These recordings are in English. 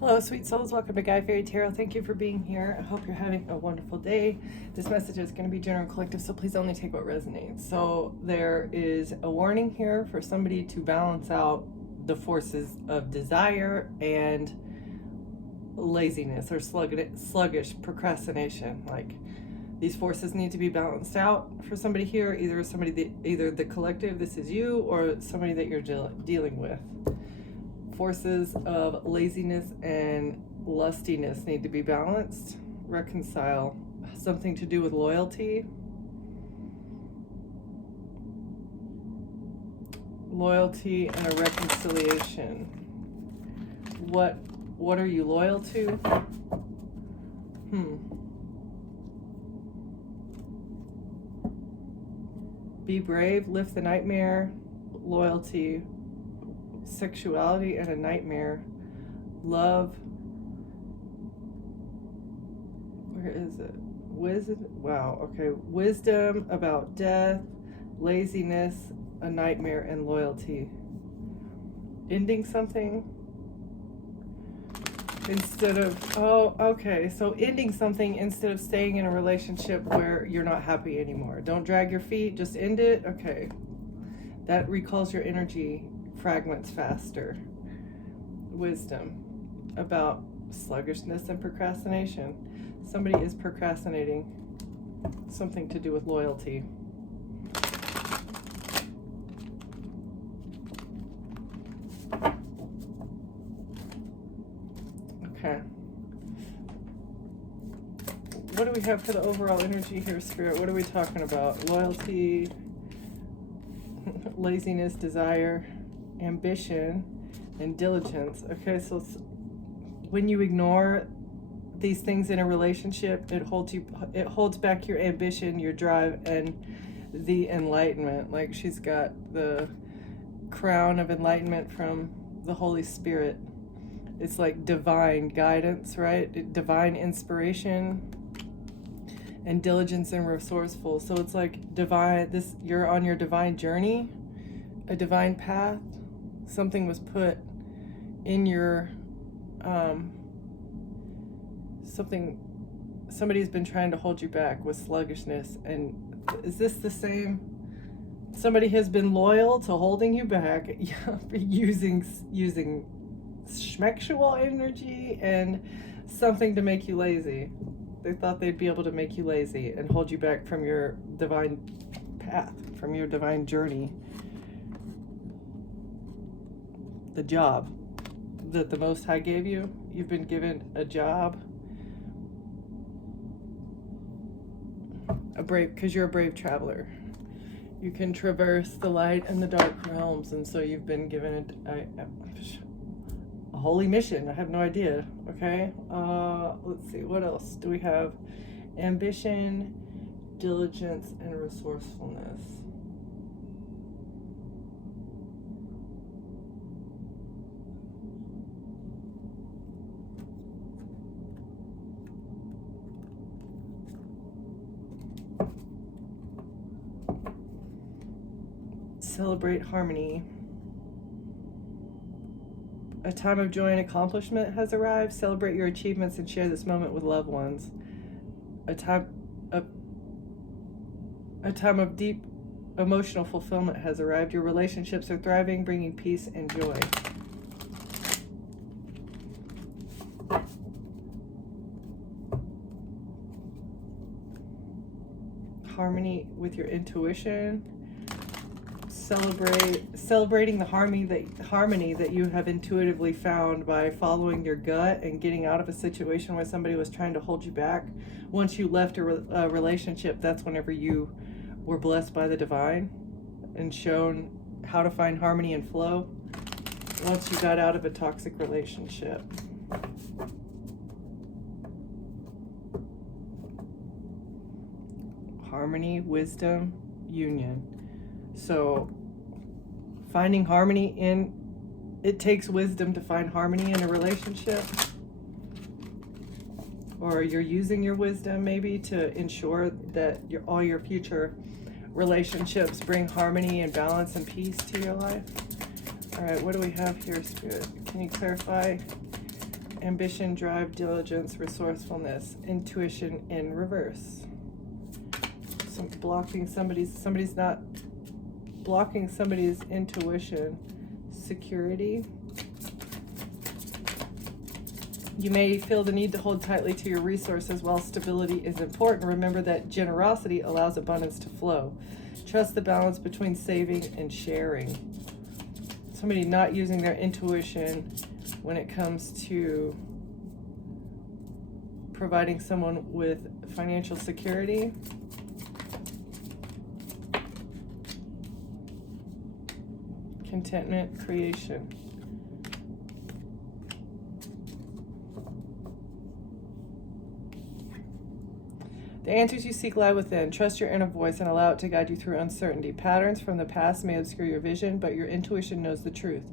Hello, sweet souls. Welcome to Guy Fairy Tarot. Thank you for being here. I hope you're having a wonderful day. This message is going to be general and collective, so please only take what resonates. So there is a warning here for somebody to balance out the forces of desire and laziness or sluggish procrastination. Like, these forces need to be balanced out for somebody here. Either the collective, this is you, or somebody that you're dealing with. Forces of laziness and lustiness need to be balanced, reconcile. Something to do with loyalty. Loyalty and a reconciliation. What are you loyal to? Be brave, lift the nightmare, loyalty, sexuality and a nightmare, love. Where is it? Wisdom. Wow. Okay. Wisdom about death, laziness, a nightmare, and loyalty. Ending something instead of, oh, okay. So ending something instead of staying in a relationship where you're not happy anymore. Don't drag your feet, just end it. Okay. That recalls your energy fragments faster. Wisdom about sluggishness and procrastination. Somebody is procrastinating. Something to do with loyalty. Okay. What do we have for the overall energy here, Spirit? What are we talking about? Loyalty, laziness, desire, ambition, and diligence. Okay, so when you ignore these things in a relationship, it holds back your ambition, your drive, and the enlightenment. Like, she's got the crown of enlightenment from the Holy Spirit. It's like divine guidance, right? Divine inspiration and diligence and resourceful. So it's like divine, you're on your divine journey, a divine path. Something was put in your somebody's been trying to hold you back with sluggishness. And is this the same? Somebody has been loyal to holding you back using schmexual energy and something to make you lazy. They thought they'd be able to make you lazy and hold you back from your divine path, from your divine journey. The job that the Most High gave you. You've been given a job. Because you're a brave traveler. You can traverse the light and the dark realms, and so you've been given a holy mission. I have no idea. Okay. Let's see. What else do we have? Ambition, diligence, and resourcefulness. Celebrate harmony. A time of joy and accomplishment has arrived. Celebrate your achievements and share this moment with loved ones. A time of deep emotional fulfillment has arrived. Your relationships are thriving, bringing peace and joy. Harmony with your intuition. Celebrating the harmony that you have intuitively found by following your gut and getting out of a situation where somebody was trying to hold you back. Once you left a relationship, that's whenever you were blessed by the divine and shown how to find harmony and flow. Once you got out of a toxic relationship. Harmony, wisdom, union. So finding harmony it takes wisdom to find harmony in a relationship. Or you're using your wisdom maybe to ensure that all your future relationships bring harmony and balance and peace to your life. All right, what do we have here, Spirit? Can you clarify Ambition, drive, diligence, resourcefulness, intuition in reverse. So blocking somebody's not blocking somebody's intuition. Security. You may feel the need to hold tightly to your resources while stability is important. Remember that generosity allows abundance to flow. Trust the balance between saving and sharing. Somebody not using their intuition when it comes to providing someone with financial security. Contentment, creation. The answers you seek lie within. Trust your inner voice and allow it to guide you through uncertainty. Patterns from the past may obscure your vision, but your intuition knows the truth.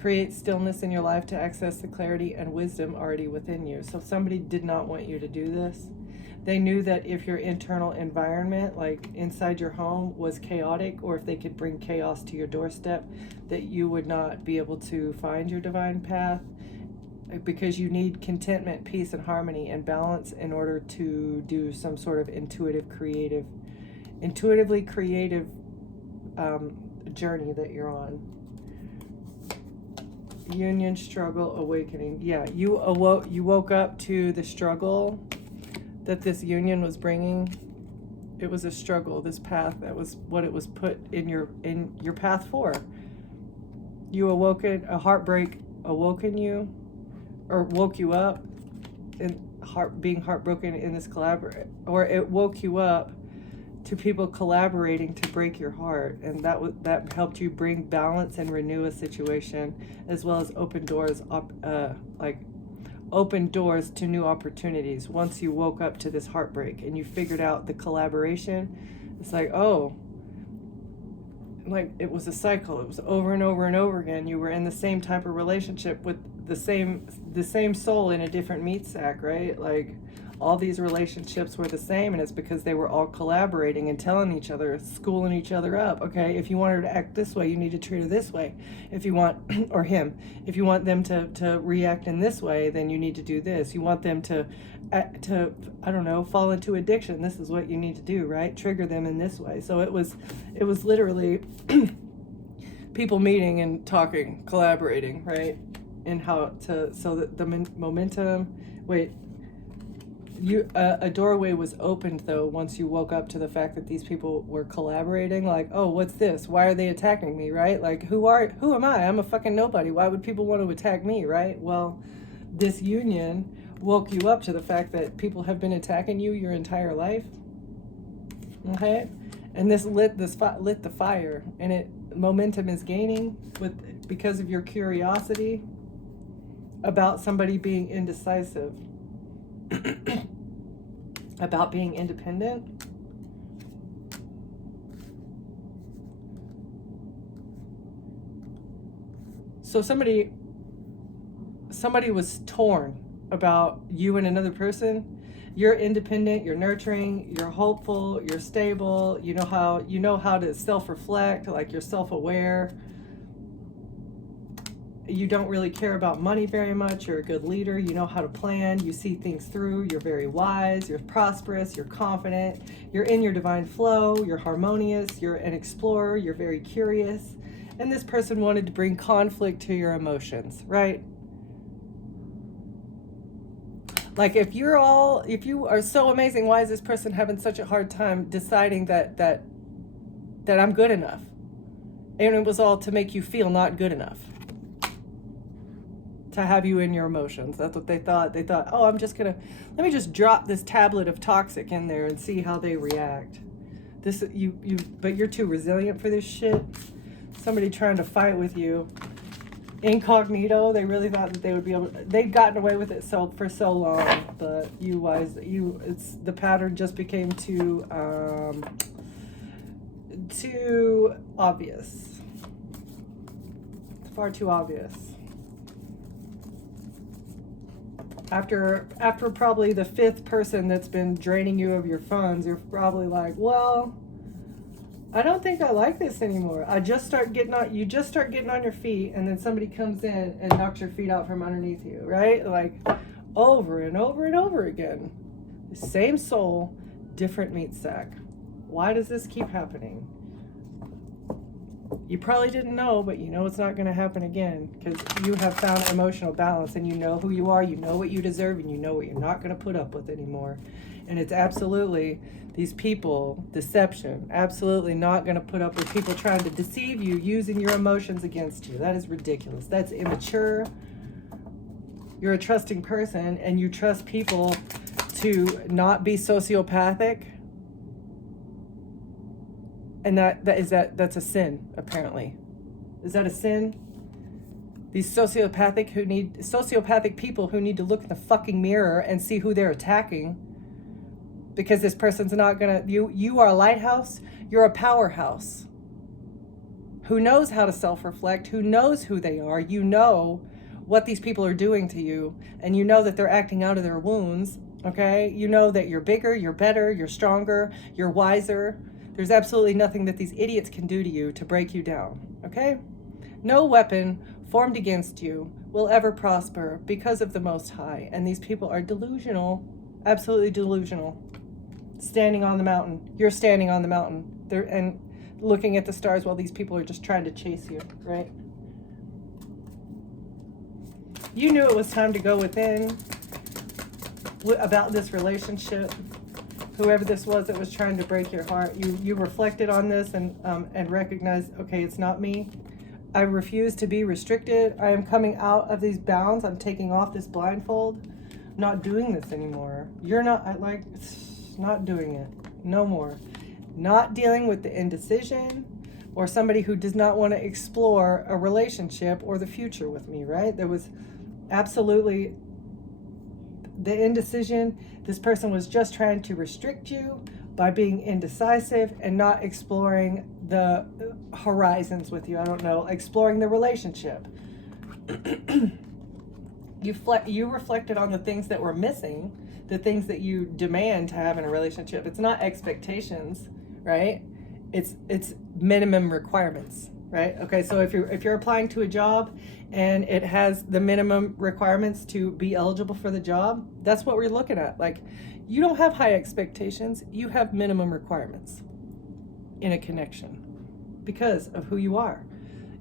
Create stillness in your life to access the clarity and wisdom already within you. So if somebody did not want you to do this, they knew that if your internal environment, like inside your home, was chaotic, or if they could bring chaos to your doorstep, that you would not be able to find your divine path, because you need contentment, peace, and harmony and balance in order to do some sort of intuitively creative journey that you're on. Union, struggle, awakening. Yeah, you woke up to the struggle that this union was bringing. It was a struggle, this path, that was what it was put in your path for. You awoken, a heartbreak awoken you, or woke you up, and being heartbroken in this or it woke you up to people collaborating to break your heart, and that helped you bring balance and renew a situation, as well as open doors to new opportunities. Once you woke up to this heartbreak and you figured out the collaboration, it's like, oh, like it was a cycle. It was over and over and over again. You were in the same type of relationship with the same soul in a different meat sack, right? Like all these relationships were the same, and it's because they were all collaborating and telling each other, schooling each other up. Okay, if you want her to act this way, you need to treat her this way. If you want, or him, if you want them to react in this way, then you need to do this. You want them to I don't know, fall into addiction, this is what you need to do, right? Trigger them in this way. So it was literally people meeting and talking, collaborating, right? And how to, so that the momentum, a doorway was opened though once you woke up to the fact that these people were collaborating. Like, oh, what's this? Why are they attacking me, right? Like, who am I? I'm a fucking nobody. Why would people want to attack me, right? Well, this union woke you up to the fact that people have been attacking you your entire life. Okay, and this lit the fire, and momentum is gaining because of your curiosity about somebody being indecisive, about being independent. So somebody was torn about you and another person. You're independent, you're nurturing, you're hopeful, you're stable, you know how to self-reflect, like you're self-aware. You don't really care about money very much. You're a good leader. You know how to plan. You see things through. You're very wise. You're prosperous. You're confident. You're in your divine flow. You're harmonious. You're an explorer. You're very curious. And this person wanted to bring conflict to your emotions, right? Like if you are so amazing, why is this person having such a hard time deciding that I'm good enough? And it was all to make you feel not good enough. To have you in your emotions. That's what they thought. They thought, oh, let me just drop this tablet of toxic in there and see how they react. But you're too resilient for this shit. Somebody trying to fight with you incognito. They really thought that they would be able. They'd gotten away with it for so long, but it's the pattern just became too obvious. Far too obvious. After probably the 5th person that's been draining you of your funds, you're probably like, well, I don't think I like this anymore. You just start getting on your feet, and then somebody comes in and knocks your feet out from underneath you, right? Like over and over and over again. The same soul, different meat sack. Why does this keep happening? You probably didn't know, but you know it's not going to happen again because you have found emotional balance and you know who you are, you know what you deserve, and you know what you're not going to put up with anymore. And it's absolutely these people, deception, absolutely not going to put up with people trying to deceive you using your emotions against you. That is ridiculous. That's immature. You're a trusting person and you trust people to not be sociopathic. And that's a sin, apparently. Is that a sin? These sociopathic people who need to look in the fucking mirror and see who they're attacking. Because this person's not gonna, you are a lighthouse, you're a powerhouse. Who knows how to self-reflect, who knows who they are, you know what these people are doing to you, and you know that they're acting out of their wounds, okay? You know that you're bigger, you're better, you're stronger, you're wiser. There's absolutely nothing that these idiots can do to you to break you down, okay? No weapon formed against you will ever prosper because of the Most High. And these people are delusional, absolutely delusional. Standing on the mountain. You're standing on the mountain. And looking at the stars while these people are just trying to chase you, right? You knew it was time to go within about this relationship. Whoever this was that was trying to break your heart, you reflected on this and recognized, okay, it's not me. I refuse to be restricted. I am coming out of these bounds. I'm taking off this blindfold. I'm not doing this anymore. You're not, not doing it. No more. Not dealing with the indecision or somebody who does not want to explore a relationship or the future with me, right? There was absolutely the indecision. This person was just trying to restrict you by being indecisive and not exploring the horizons with you. I don't know, exploring the relationship. You reflected on the things that were missing, the things that you demand to have in a relationship. It's not expectations, right? It's minimum requirements, right? Okay, so if you're applying to a job and it has the minimum requirements to be eligible for the job, that's what we're looking at. Like, you don't have high expectations, you have minimum requirements in a connection because of who you are.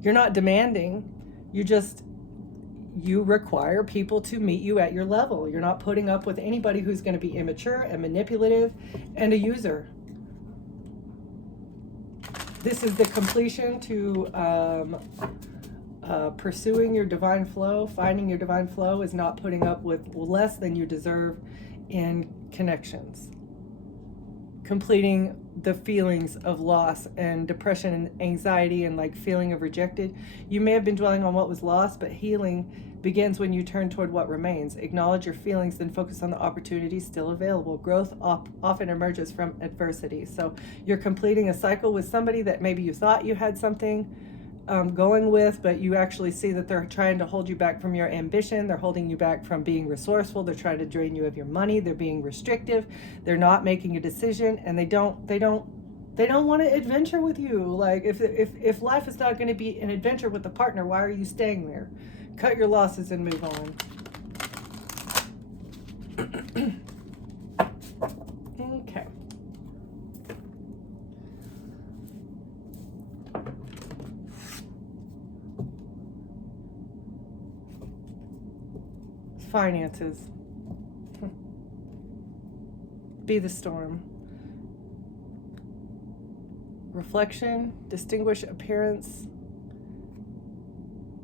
You're not demanding, you require people to meet you at your level. You're not putting up with anybody who's going to be immature and manipulative and a user. This is the completion to pursuing your divine flow. Finding your divine flow is not putting up with less than you deserve in connections. Completing the feelings of loss and depression and anxiety and like feeling of rejected. You may have been dwelling on what was lost, but healing begins when you turn toward what remains. Acknowledge your feelings, then focus on the opportunities still available. Growth often emerges from adversity. So you're completing a cycle with somebody that maybe you thought you had something going with, but you actually see that they're trying to hold you back from your ambition. They're holding you back from being resourceful. They're trying to drain you of your money. They're being restrictive. They're not making a decision, and they don't want to adventure with you. Like, if life is not going to be an adventure with a partner, why are you staying there? Cut your losses and move on. Okay. Finances. Be the storm. Reflection, distinguish appearance,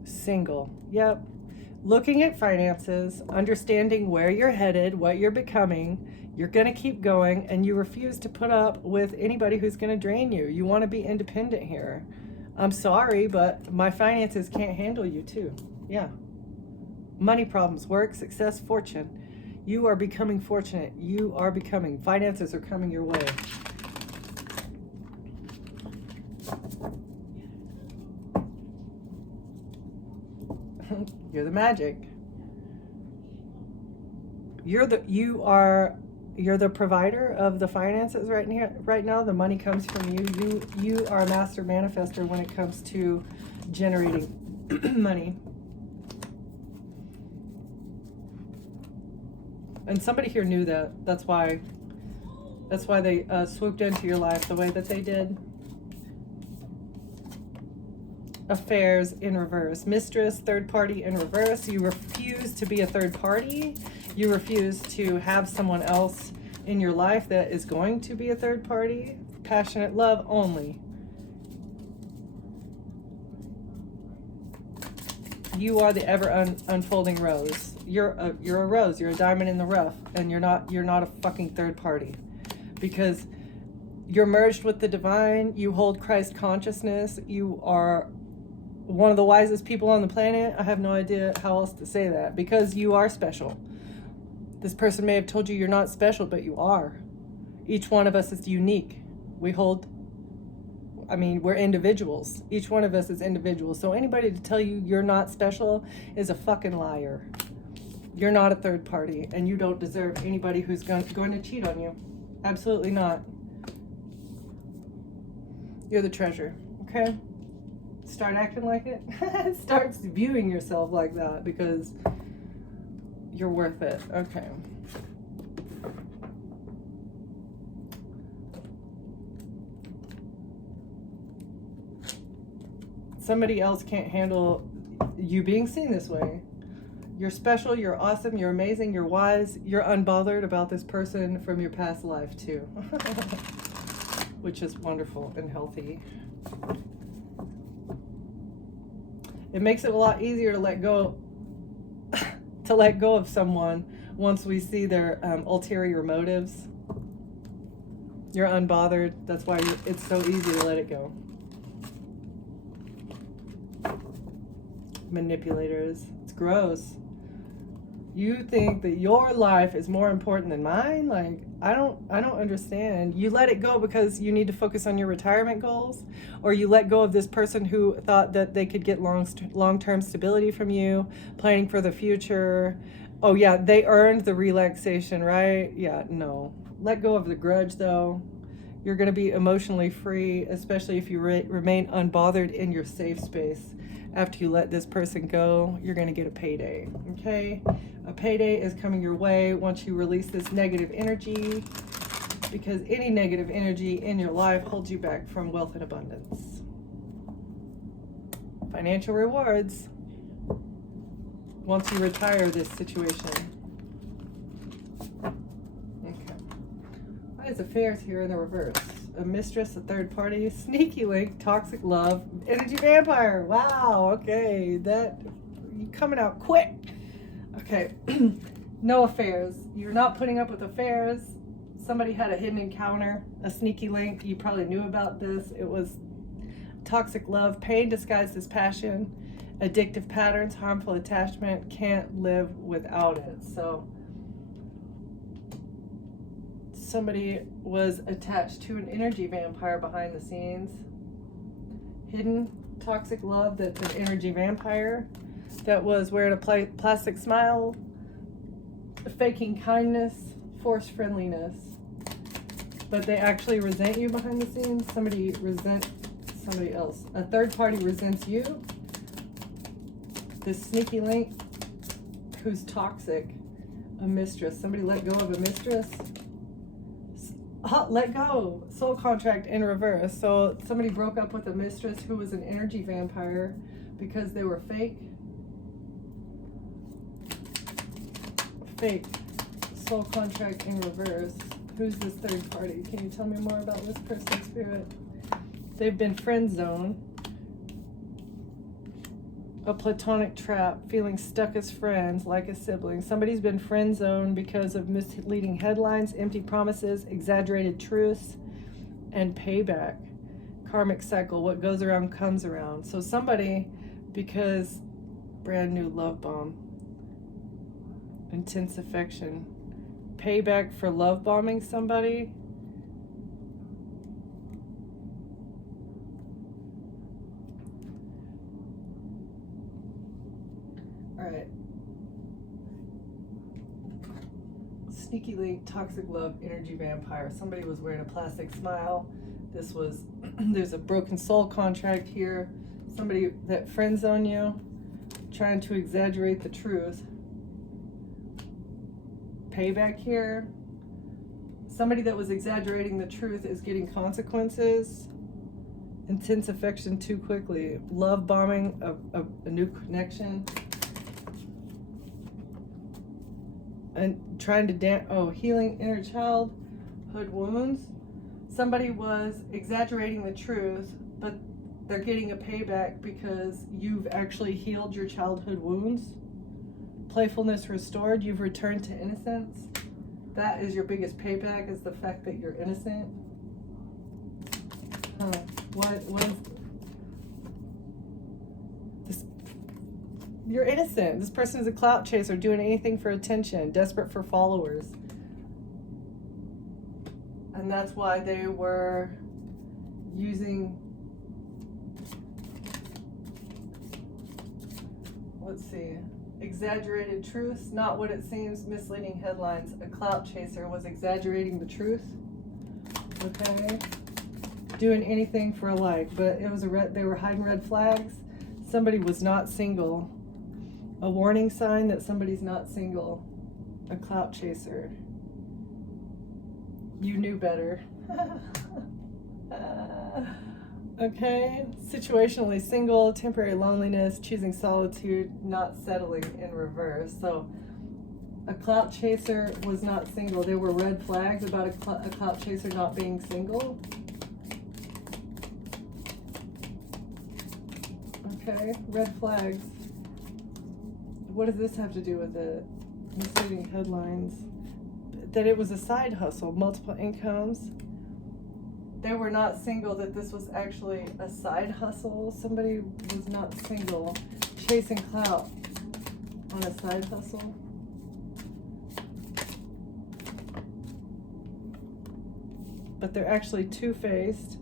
single. Yep. Looking at finances, understanding where you're headed, what you're becoming, you're going to keep going, and you refuse to put up with anybody who's going to drain you. You want to be independent here. I'm sorry, but my finances can't handle you too. Yeah. Money problems, work, success, fortune. You are becoming fortunate. You are becoming. Finances are coming your way. You're the magic. You are You're the provider of the finances right here, right now. The money comes from you. You are a master manifester when it comes to generating money. And somebody here knew that. That's why they swooped into your life the way that they did. Affairs in reverse. Mistress, third party in reverse. You refuse to be a third party. You refuse to have someone else in your life that is going to be a third party. Passionate love only. You are the ever unfolding rose. You're a rose. You're a diamond in the rough, and you're not a fucking third party, because you're merged with the divine. You hold Christ consciousness. You are one of the wisest people on the planet. I have no idea how else to say that, because you are special. This person may have told you you're not special, but you are. Each one of us is unique. We're individuals. Each one of us is individuals. So anybody to tell you you're not special is a fucking liar. You're not a third party, and you don't deserve anybody who's going to cheat on you. Absolutely not. You're the treasure, okay? Start acting like it. Start viewing yourself like that, because you're worth it. Okay. Somebody else can't handle you being seen this way. You're special, you're awesome, you're amazing, you're wise, you're unbothered about this person from your past life too. Which is wonderful and healthy. It makes it a lot easier to let go of someone once we see their ulterior motives. You're unbothered. That's why it's so easy to let it go. Manipulators. It's gross. You think that your life is more important than mine? Like, I don't understand. You let it go because you need to focus on your retirement goals, or you let go of this person who thought that they could get long-term stability from you, planning for the future. Oh yeah, they earned the relaxation, right? Yeah, no. Let go of the grudge though. You're going to be emotionally free, especially if you remain unbothered in your safe space. After you let this person go, you're going to get a payday, okay? A payday is coming your way once you release this negative energy, because any negative energy in your life holds you back from wealth and abundance. Financial rewards once you retire this situation. Okay. Why is affairs here in the reverse? A mistress, a third party, sneaky link, toxic love, energy vampire. Wow, okay, that you coming out quick. Okay, no affairs. You're not putting up with affairs. Somebody had a hidden encounter, a sneaky link. You probably knew about this. It was toxic love, pain disguised as passion, addictive patterns, harmful attachment, can't live without it. So somebody was attached to an energy vampire behind the scenes. Hidden toxic love, that's an energy vampire that was wearing a plastic smile, faking kindness, forced friendliness. But they actually resent you behind the scenes. Somebody resents somebody else. A third party resents you. This sneaky link who's toxic, a mistress. Somebody let go of a mistress. Let go. Soul contract in reverse. So somebody broke up with a mistress who was an energy vampire because they were fake. Fake. Soul contract in reverse. Who's this third party? Can you tell me more about this person, Spirit? They've been friend zoned. A platonic trap, feeling stuck as friends, like a sibling. Somebody's been friend zoned because of misleading headlines, empty promises, exaggerated truths, and payback. Karmic cycle, what goes around comes around. So somebody, because brand new love bomb, intense affection, payback for love bombing somebody. All right. Sneaky link, toxic love, energy vampire. Somebody was wearing a plastic smile. This was, there's a broken soul contract here. Somebody that friend zone you, trying to exaggerate the truth. Payback here. Somebody that was exaggerating the truth is getting consequences. Intense affection too quickly. Love bombing a new connection. And trying to healing inner childhood wounds. Somebody was exaggerating the truth, but they're getting a payback because you've actually healed your childhood wounds. Playfulness restored. You've returned to innocence. That is your biggest payback, is the fact that you're innocent. What is this? You're innocent. This person is a clout chaser, doing anything for attention, desperate for followers. And that's why they were using, let's see, exaggerated truths, not what it seems, misleading headlines. A clout chaser was exaggerating the truth. Okay. Doing anything for a like, but it was they were hiding red flags. Somebody was not single. A warning sign that somebody's not single. A clout chaser. You knew better. Okay, situationally single, temporary loneliness, choosing solitude, not settling in reverse. So a clout chaser was not single. There were red flags about a clout chaser not being single. Okay, red flags. What does this have to do with it? Misleading headlines. That it was a side hustle, multiple incomes. They were not single, that this was actually a side hustle. Somebody was not single, chasing clout on a side hustle. But they're actually two-faced,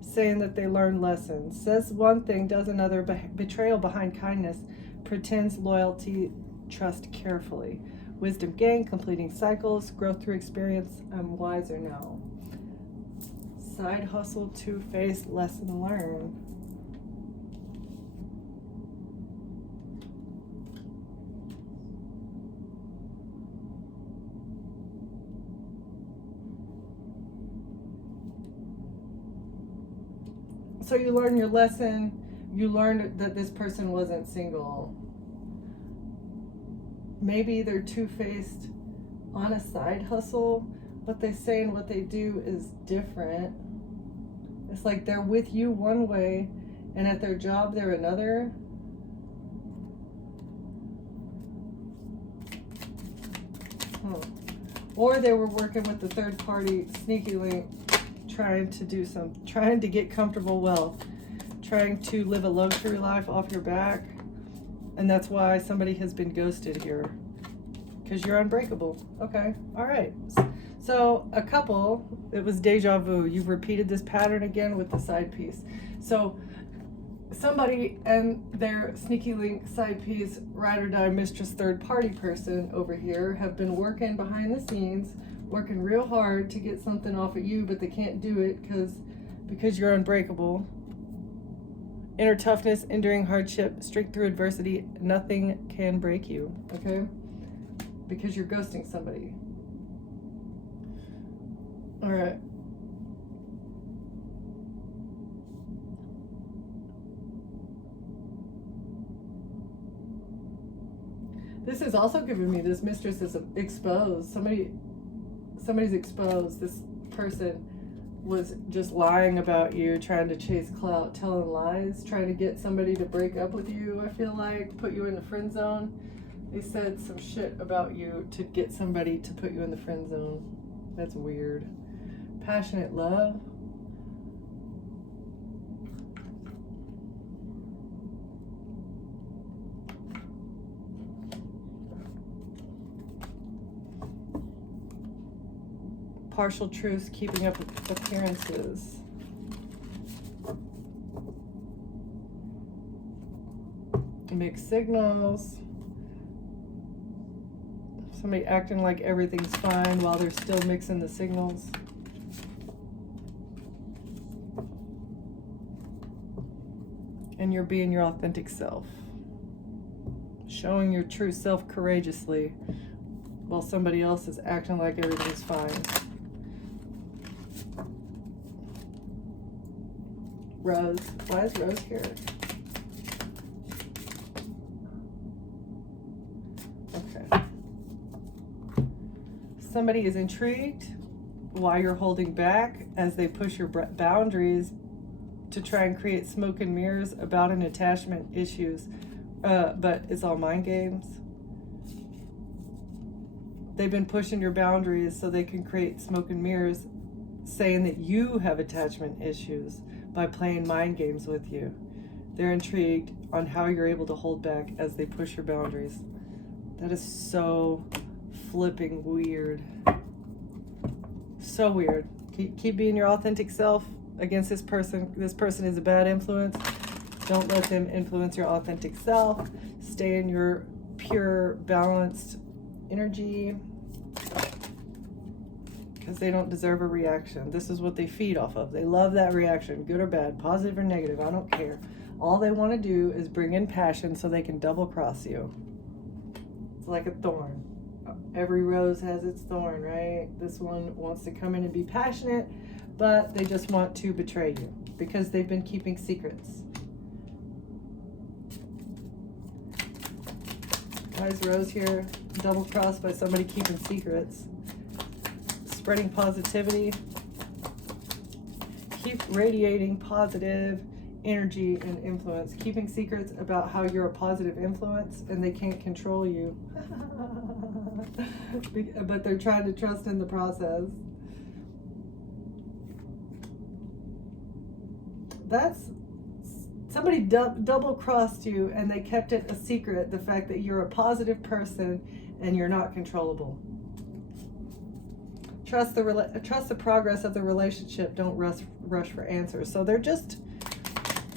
saying that they learned lessons. Says one thing, does another. Betrayal behind kindness, pretends loyalty, trust carefully. Wisdom gained, completing cycles, growth through experience. I'm wiser now. Side hustle, two-faced, lesson learned. So you learn your lesson. You learned that this person wasn't single. Maybe they're two-faced on a side hustle, but they say and what they do is different. It's like they're with you one way, and at their job they're another. Or they were working with the third party sneaky link, trying to get comfortable wealth, trying to live a luxury life off your back. And that's why somebody has been ghosted here, because you're unbreakable. Okay, all right. So a couple, it was deja vu. You've repeated this pattern again with the side piece. So somebody and their sneaky link side piece, ride or die mistress third party person over here have been working behind the scenes, working real hard to get something off of you, but they can't do it because you're unbreakable. Inner toughness, enduring hardship, strength through adversity. Nothing can break you, okay? Because you're ghosting somebody. All right. This is also giving me this mistress is exposed. Somebody's exposed. This person was just lying about you, trying to chase clout, telling lies, trying to get somebody to break up with you, I feel like, put you in the friend zone. They said some shit about you to get somebody to put you in the friend zone. That's weird. Passionate love. Partial truths, keeping up with appearances. Mixed signals. Somebody acting like everything's fine while they're still mixing the signals. And you're being your authentic self. Showing your true self courageously while somebody else is acting like everything's fine. Rose. Why is Rose here? Okay. Somebody is intrigued why you're holding back as they push your boundaries to try and create smoke and mirrors about an attachment issues. But it's all mind games. They've been pushing your boundaries so they can create smoke and mirrors, saying that you have attachment issues by playing mind games with you. They're intrigued on how you're able to hold back as they push your boundaries. That is so flipping weird. So weird. Keep being your authentic self against this person. This person is a bad influence. Don't let them influence your authentic self. Stay in your pure, balanced energy, because they don't deserve a reaction. This is what they feed off of. They love that reaction, good or bad, positive or negative, I don't care. All they want to do is bring in passion so they can double cross you. It's like a thorn. Every rose has its thorn, right? This one wants to come in and be passionate, but they just want to betray you because they've been keeping secrets. Why is Rose here? Double crossed by somebody keeping secrets. Spreading positivity. Keep radiating positive energy and influence. Keeping secrets about how you're a positive influence and they can't control you. But they're trying to trust in the process. That's somebody double crossed you and they kept it a secret, the fact that you're a positive person and you're not controllable. Trust the progress of the relationship. Don't rush for answers. So they're just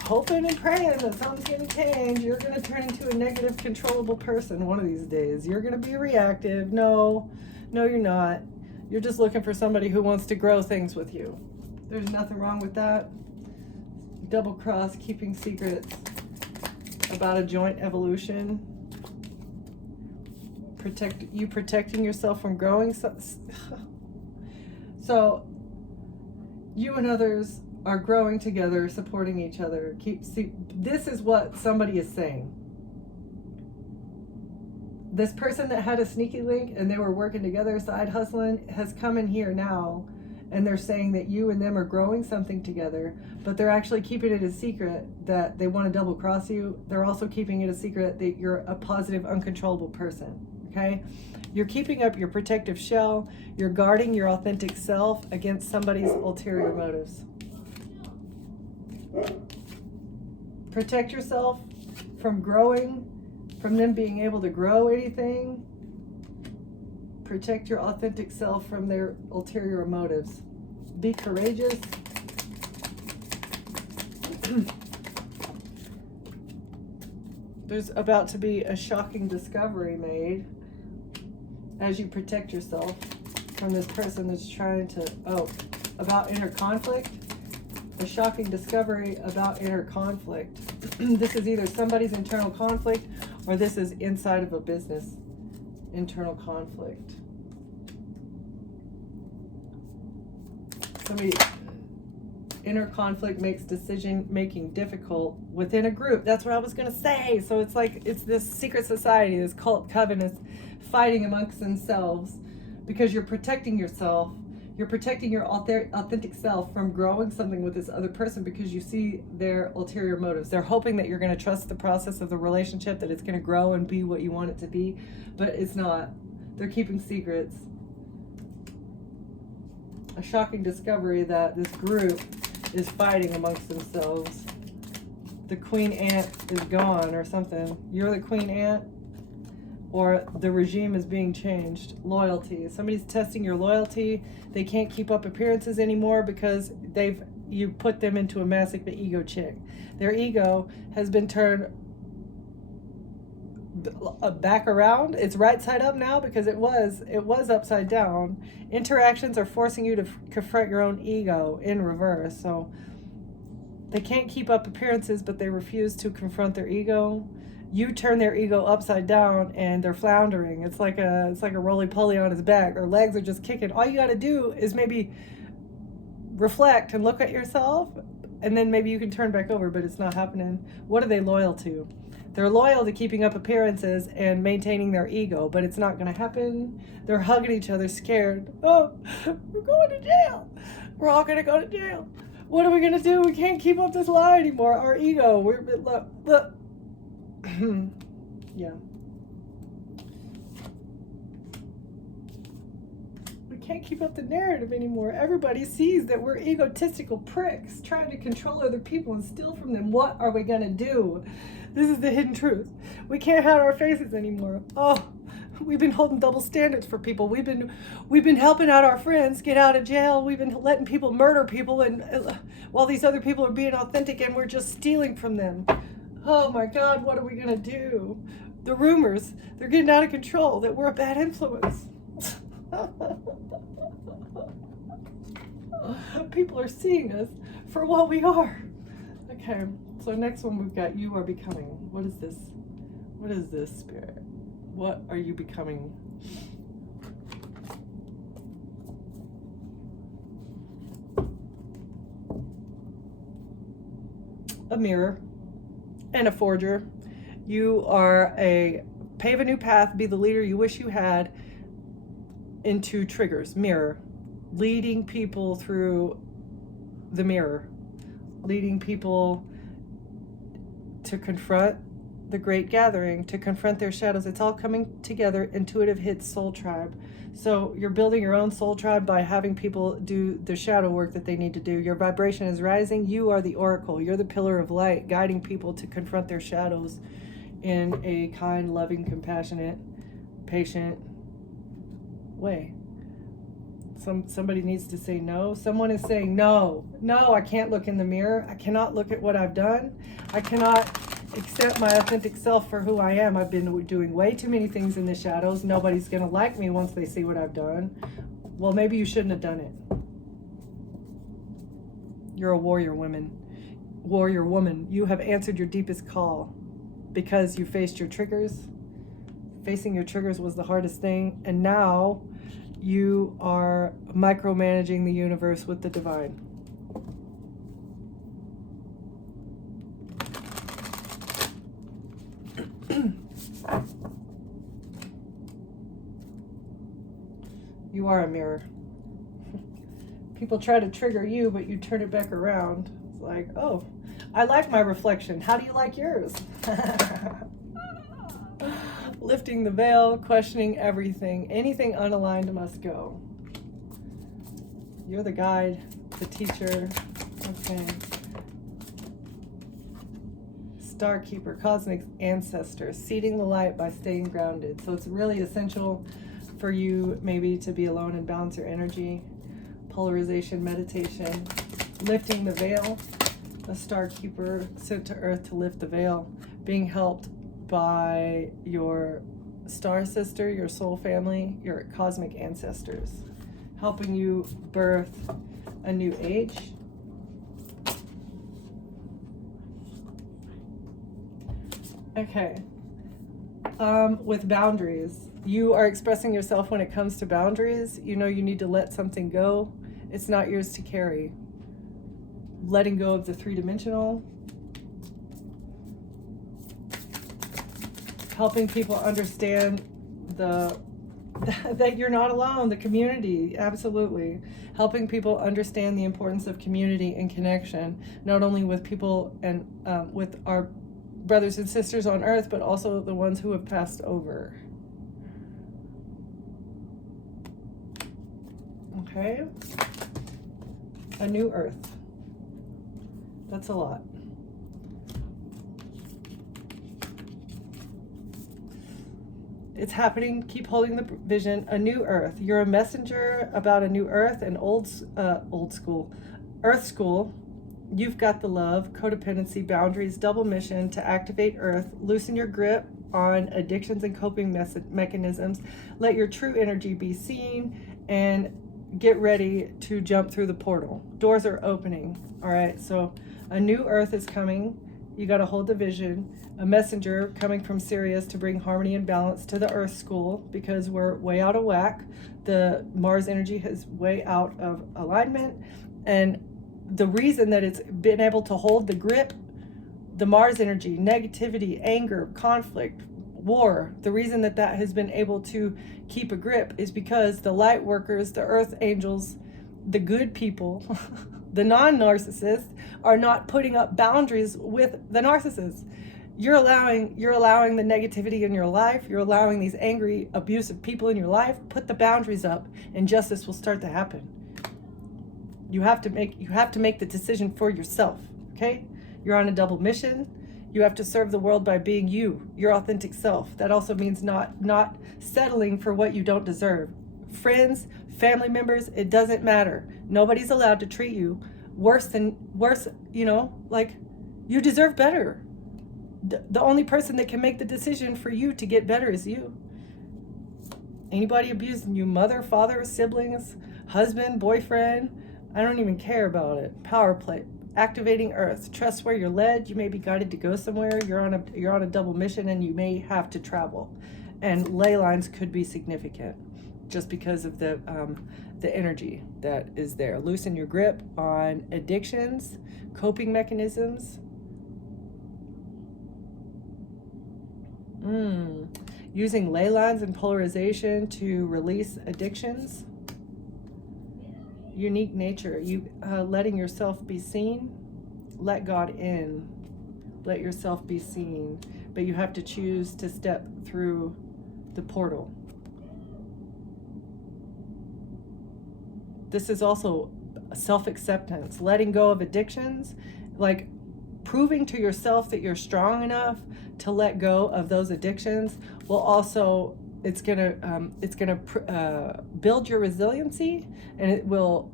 hoping and praying that something's going to change. You're going to turn into a negative, controllable person one of these days. You're going to be reactive. No, you're not. You're just looking for somebody who wants to grow things with you. There's nothing wrong with that. Double cross, keeping secrets about a joint evolution. Protecting yourself from growing. So you and others are growing together, supporting each other. This is what somebody is saying. This person that had a sneaky link and they were working together, side hustling, has come in here now, and they're saying that you and them are growing something together, but they're actually keeping it a secret that they want to double cross you. They're also keeping it a secret that you're a positive, uncontrollable person. Okay? You're keeping up your protective shell. You're guarding your authentic self against somebody's ulterior motives. Protect yourself from growing, from them being able to grow anything. Protect your authentic self from their ulterior motives. Be courageous. There's about to be a shocking discovery made as you protect yourself from this person that's trying to, about inner conflict. A shocking discovery about inner conflict. This is either somebody's internal conflict or this is inside of a business internal conflict. Inner conflict makes decision making difficult within a group. That's what I was going to say. So it's like it's this secret society, this cult coven is fighting amongst themselves because you're protecting yourself. You're protecting your authentic self from growing something with this other person because you see their ulterior motives. They're hoping that you're going to trust the process of the relationship, that it's going to grow and be what you want it to be, but it's not. They're keeping secrets. A shocking discovery that this group is fighting amongst themselves. The queen ant is gone or something. You're the queen ant, or the regime is being changed. Loyalty. Somebody's testing your loyalty. They can't keep up appearances anymore because you put them into a massive ego check. Their ego has been turned back around. It's right side up now because it was upside down. Interactions are forcing you to confront your own ego in reverse. So they can't keep up appearances, but they refuse to confront their ego. You turn their ego upside down and they're floundering. It's like a roly-poly on his back. Their legs are just kicking. All you got to do is maybe reflect and look at yourself, and then maybe you can turn back over, but it's not happening. What are they loyal to? They're loyal to keeping up appearances and maintaining their ego, but it's not going to happen. They're hugging each other scared. Oh, we're going to jail. We're all going to go to jail. What are we going to do? We can't keep up this lie anymore. Our ego. Look. Yeah. We can't keep up the narrative anymore. Everybody sees that we're egotistical pricks trying to control other people and steal from them. What are we going to do? This is the hidden truth. We can't hide our faces anymore. Oh, we've been holding double standards for people. We've been helping out our friends get out of jail. We've been letting people murder people, and while these other people are being authentic, and we're just stealing from them. Oh my God, what are we gonna do? The rumors, they're getting out of control that we're a bad influence. People are seeing us for what we are. Okay, so next one we've got you are becoming. What is this? What is this, Spirit? What are you becoming? A mirror and a forger. You are pave a new path, be the leader you wish you had, into triggers. Mirror. Leading people through the mirror. Leading people to confront the great gathering, to confront their shadows. It's all coming together. Intuitive hits soul tribe. So you're building your own soul tribe by having people do the shadow work that they need to do. Your vibration is rising. You are the oracle. You're the pillar of light, guiding people to confront their shadows in a kind, loving, compassionate, patient way. Somebody needs to say no. Someone is saying no. No, I can't look in the mirror. I cannot look at what I've done. I cannot accept my authentic self for who I am. I've been doing way too many things in the shadows. Nobody's going to like me once they see what I've done. Well, maybe you shouldn't have done it. You're a warrior woman. Warrior woman. You have answered your deepest call because you faced your triggers. Facing your triggers was the hardest thing. And now you are micromanaging the universe with the divine. You are a mirror. People try to trigger you, but you turn it back around. It's like, oh, I like my reflection. How do you like yours? Lifting the veil, questioning everything. Anything unaligned must go. You're the guide, the teacher. Okay. Star keeper, cosmic ancestor, seeding the light by staying grounded. So it's really essential for you maybe to be alone and balance your energy. Polarization, meditation, lifting the veil. A star keeper sent to earth to lift the veil, being helped by your star sister, your soul family, your cosmic ancestors, helping you birth a new age. Okay. With boundaries, you are expressing yourself when it comes to boundaries. You know you need to let something go. It's not yours to carry. Letting go of the three-dimensional. Helping people understand that you're not alone, the community, absolutely. Helping people understand the importance of community and connection, not only with people and with our brothers and sisters on earth, but also the ones who have passed over. Okay. A new earth. That's a lot. It's happening. Keep holding the vision. A new earth. You're a messenger about a new earth and old school, earth school. You've got the love, codependency, boundaries, double mission to activate earth, loosen your grip, on addictions and coping mechanisms. Let your true energy be seen and get ready to jump through the portal. Doors are opening. All right, so a new earth is coming. You got to hold the vision. A messenger coming from Sirius to bring harmony and balance to the Earth School, because we're way out of whack. The Mars energy is way out of alignment. And the reason that it's been able to hold the grip, the Mars energy, negativity, anger, conflict, war, the reason that that has been able to keep a grip is because the light workers, the earth angels, the good people, the non-narcissists are not putting up boundaries with the narcissists. You're allowing the negativity in your life. You're allowing these angry, abusive people in your life. Put the boundaries up and justice will start to happen. You have to make the decision for yourself, okay? You're on a double mission. You have to serve the world by being you, your authentic self. That also means not settling for what you don't deserve. Friends, family members, it doesn't matter. Nobody's allowed to treat you worse, like you deserve better. The only person that can make the decision for you to get better is you. Anybody abusing you, mother, father, siblings, husband, boyfriend, I don't even care about it. Power play. Activating Earth. Trust where you're led. You may be guided to go somewhere. You're on a double mission and you may have to travel. And ley lines could be significant just because of the energy that is there. Loosen your grip on addictions, coping mechanisms. Using ley lines and polarization to release addictions. Unique nature. You letting yourself be seen. Let God in. Let yourself be seen. But you have to choose to step through the portal. This is also self-acceptance. Letting go of addictions. Like proving to yourself that you're strong enough to let go of those addictions will also, it's gonna build your resiliency, and it will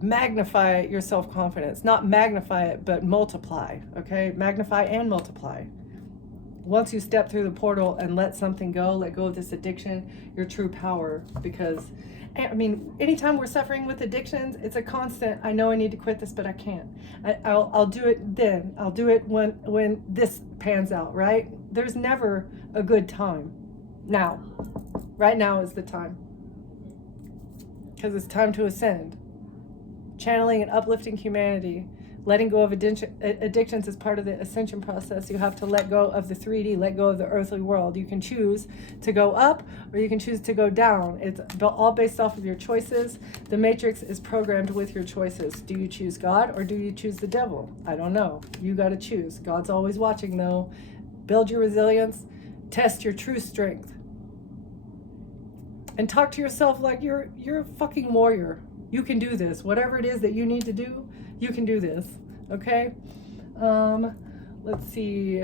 magnify your self-confidence. Not magnify it, but multiply, okay? Magnify and multiply. Once you step through the portal and let something go, let go of this addiction, your true power, because I mean, anytime we're suffering with addictions, it's a constant, I know I need to quit this, but I can't. I'll do it then. I'll do it when this pans out, right? There's never a good time. Now. Right now is the time. Because it's time to ascend. Channeling and uplifting humanity. Letting go of addictions is part of the ascension process. You have to let go of the 3D, let go of the earthly world. You can choose to go up or you can choose to go down. It's all based off of your choices. The matrix is programmed with your choices. Do you choose God or do you choose the devil? I don't know. You got to choose. God's always watching though. Build your resilience. Test your true strength. And talk to yourself like you're a fucking warrior. You can do this. Whatever it is that you need to do, you can do this, okay? Let's see.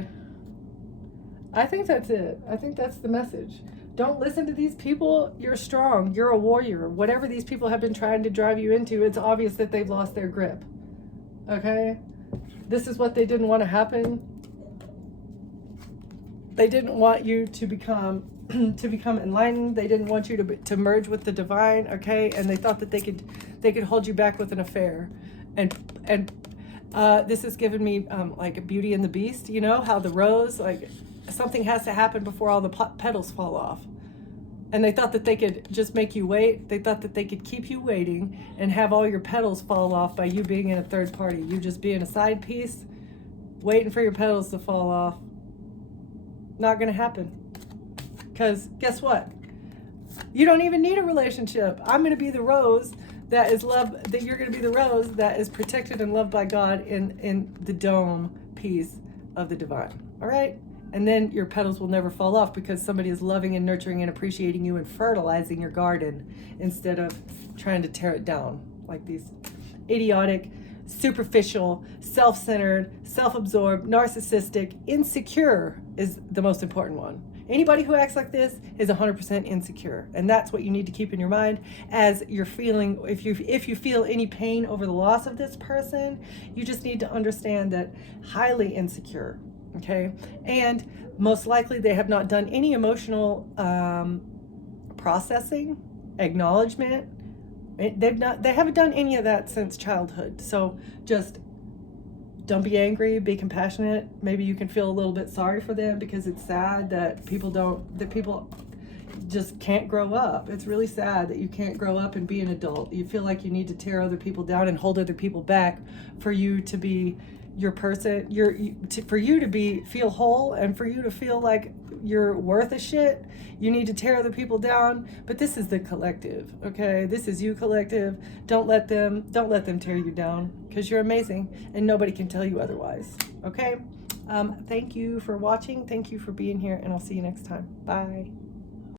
I think that's it. I think that's the message. Don't listen to these people. You're strong. You're a warrior. Whatever these people have been trying to drive you into, it's obvious that they've lost their grip, okay? This is what they didn't want to happen. They didn't want you to become enlightened. They didn't want you to merge with the divine, okay? And they thought that they could hold you back with an affair. And this has given me like a Beauty and the Beast, you know, how the rose, like something has to happen before all the petals fall off. And they thought that they could just make you wait. They thought that they could keep you waiting and have all your petals fall off by you being in a third party. You just being a side piece, waiting for your petals to fall off. Not gonna happen. Because guess what? You don't even need a relationship. I'm gonna be the rose that is loved, that you're going to be the rose that is protected and loved by God in the dome piece of the divine. All right? And then your petals will never fall off because somebody is loving and nurturing and appreciating you and fertilizing your garden instead of trying to tear it down like these idiotic, superficial, self-centered, self-absorbed, narcissistic, insecure is the most important one. Anybody who acts like this is 100% insecure. And that's what you need to keep in your mind as you're feeling, if you feel any pain over the loss of this person, you just need to understand that highly insecure, Okay, and most likely they have not done any emotional processing, acknowledgement. They haven't done any of that since childhood. So just don't be angry, be compassionate. Maybe you can feel a little bit sorry for them, because it's sad that people just can't grow up. It's really sad that you can't grow up and be an adult. You feel like you need to tear other people down and hold other people back for you to be your person, for you to feel whole, and for you to feel like you're worth a shit. You need to tear other people down. But this is the collective, okay? This is you, collective. Don't let them tear you down, because you're amazing and nobody can tell you otherwise. Okay, thank you for watching, thank you for being here, and I'll see you next time. Bye.